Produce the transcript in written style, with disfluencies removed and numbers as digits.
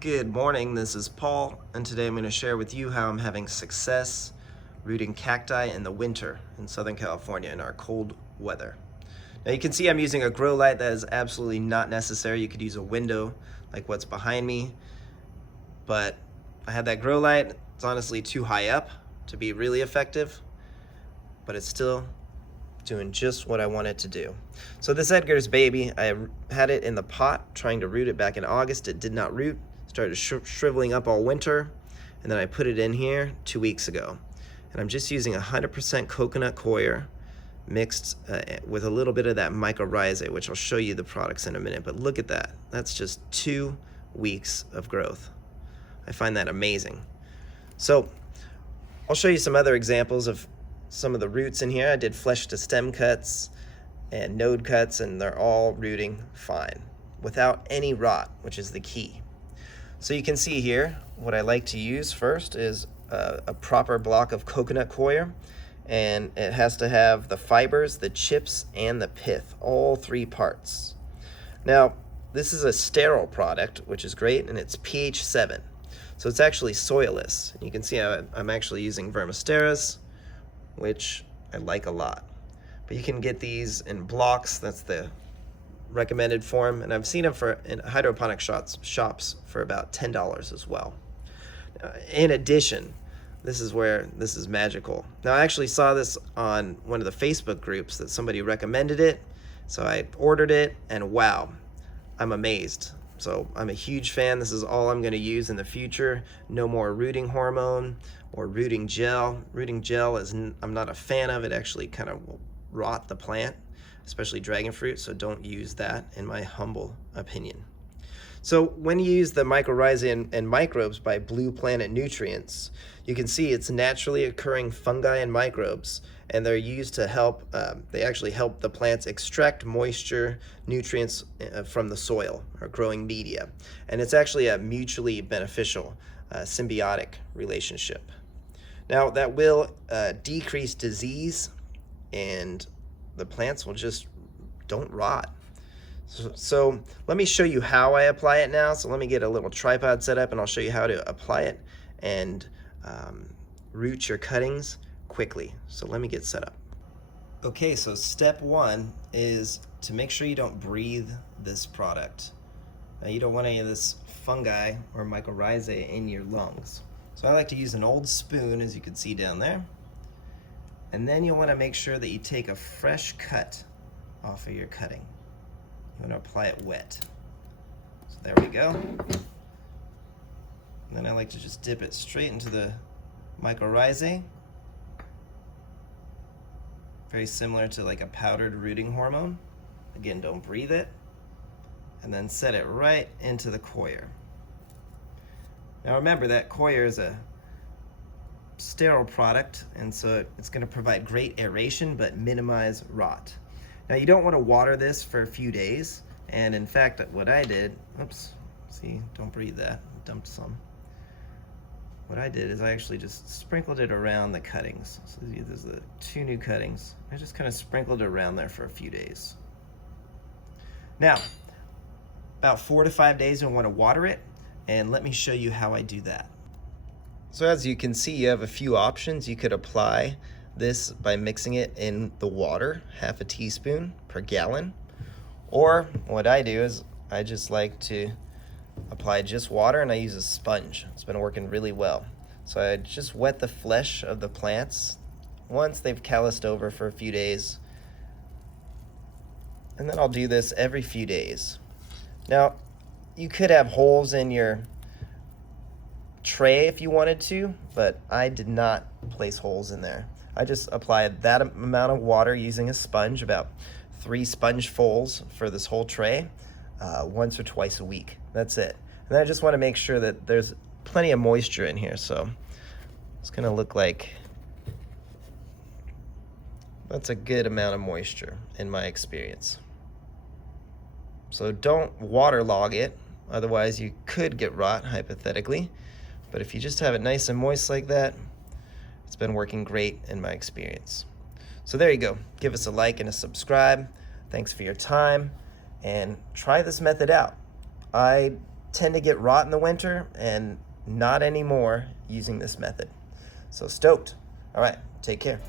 Good morning, this is Paul, and today I'm going to share with you how I'm having success rooting cacti in the winter in Southern California in our cold weather. Now you can see I'm using a grow light that is absolutely not necessary. You could use a window like what's behind me, but I had that grow light. It's honestly too high up to be really effective, but it's still doing just what I want it to do. So this Edgar's baby, I had it in the pot trying to root it back in August. It did not root. Started shriveling up all winter, and then I put it in here 2 weeks ago. And I'm just using 100% coconut coir mixed with a little bit of that mycorrhizae, which I'll show you the products in a minute. But look at that. That's just 2 weeks of growth. I find that amazing. So I'll show you some other examples of some of the roots in here. I did flesh to stem cuts and node cuts, and they're all rooting fine without any rot, which is the key. So you can see here, what I like to use first is a proper block of coconut coir, and it has to have the fibers, the chips, and the pith, all 3 parts. Now, this is a sterile product, which is great, and it's pH 7. So it's actually soilless. You can see I'm actually using Vermisteras, which I like a lot. But you can get these in blocks. That's the recommended form, and I've seen them in hydroponic shops for about $10 as well. In addition, this is where this is magical. Now I actually saw this on one of the Facebook groups that somebody recommended it, so I ordered it, and wow, I'm amazed. So I'm a huge fan. This is all I'm going to use in the future. No more rooting hormone or rooting gel. Rooting gel I'm not a fan of. It actually kind of will rot the plant, especially dragon fruit, so don't use that, in my humble opinion. So when you use the mycorrhizae and microbes by Blue Planet Nutrients, you can see it's naturally occurring fungi and microbes, and they're used to help, they actually help the plants extract moisture, nutrients from the soil or growing media. And it's actually a mutually beneficial symbiotic relationship. Now that will decrease disease, and the plants will just don't rot. So let me show you how I apply it now. So let me get a little tripod set up, and I'll show you how to apply it and root your cuttings quickly. So let me get set up. Okay, so step 1 is to make sure you don't breathe this product. Now you don't want any of this fungi or mycorrhizae in your lungs. So I like to use an old spoon, as you can see down there. And then you'll want to make sure that you take a fresh cut off of your cutting. You want to apply it wet. So there we go. And then I like to just dip it straight into the mycorrhizae. Very similar to like a powdered rooting hormone. Again, don't breathe it. And then set it right into the coir. Now remember that coir is a sterile product, and so it's going to provide great aeration but minimize rot. Now you don't want to water this for a few days, and in fact what I did, oops, see, don't breathe that, dumped some. What I did is I actually just sprinkled it around the cuttings. So there's the 2 new cuttings. I just kind of sprinkled it around there for a few days. Now, about 4 to 5 days you'll want to water it, and let me show you how I do that. So as you can see, you have a few options. You could apply this by mixing it in the water, half a teaspoon per gallon. Or what I do is I just like to apply just water, and I use a sponge. It's been working really well. So I just wet the flesh of the plants once they've calloused over for a few days. And then I'll do this every few days. Now, you could have holes in your tray if you wanted to, but I did not place holes in there. I just applied that amount of water using a sponge, about 3 spongefuls for this whole tray, once or twice a week. That's it. And then I just want to make sure that there's plenty of moisture in here, so it's going to look like that's a good amount of moisture in my experience. So don't waterlog it, otherwise you could get rot, hypothetically. But if you just have it nice and moist like that, it's been working great in my experience. So there you go. Give us a like and a subscribe. Thanks for your time, and try this method out. I tend to get rot in the winter, and not anymore using this method. So stoked. All right, take care.